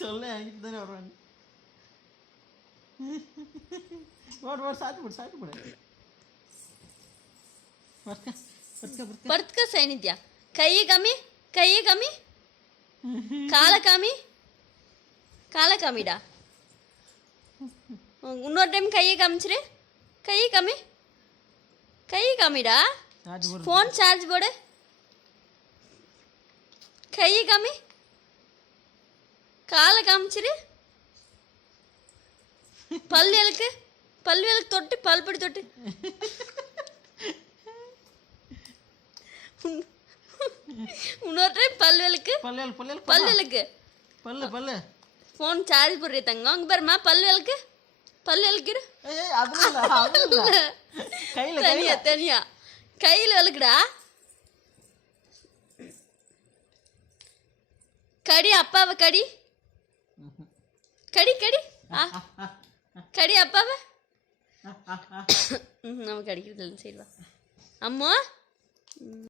சொல்ல என்கிட்ட தானே வருவாங்க. ஓடு சாப்பிட்டு போடு. படுத்துக்க சைனித்யா. கையை காமி, காலை காமிடா. இன்னொரு டைம் கையை காமிச்சிரு. கையை காமிடா. ஃபோன் சார்ஜ் போடு. கையை காமி, காலை காமிச்சிரு. பல்லு விளக்கு தொட்டு, பல்படி தொட்டு. இன்னொரு டைம் பல்லு விளக்கு. ஃபோன் சார்ஜ் போடுற தங்கம். அங்கே பாருமா, பல்லு விளக்கிடு. தனியா கையில் விளக்குடா. கடி அப்பாவை கடி அப்பாவை. நம்ம கடிக்கிறது இல்லை, சரி வா அம்மா.